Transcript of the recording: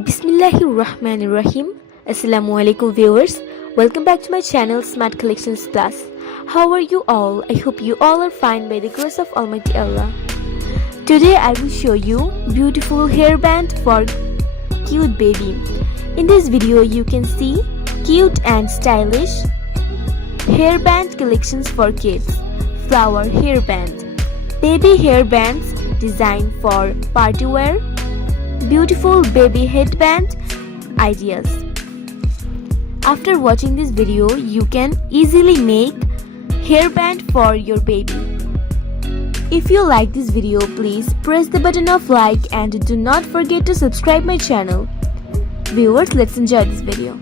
Bismillahirrahmanirrahim. Assalamualaikum viewers. Welcome back to my channel Smart Collections Plus. How are you all? I hope you all are fine by the grace of Almighty Allah. Today I will show you beautiful hairband for cute baby. In this video you can see cute and stylish hairband collections for kids. Flower hairband. Baby hairbands designed for party wear. Beautiful baby headband ideas. After watching this video, you can easily make hairband for your baby. If you like this video, please press the button of like and do not forget to subscribe my channel. Viewers, let's enjoy this video.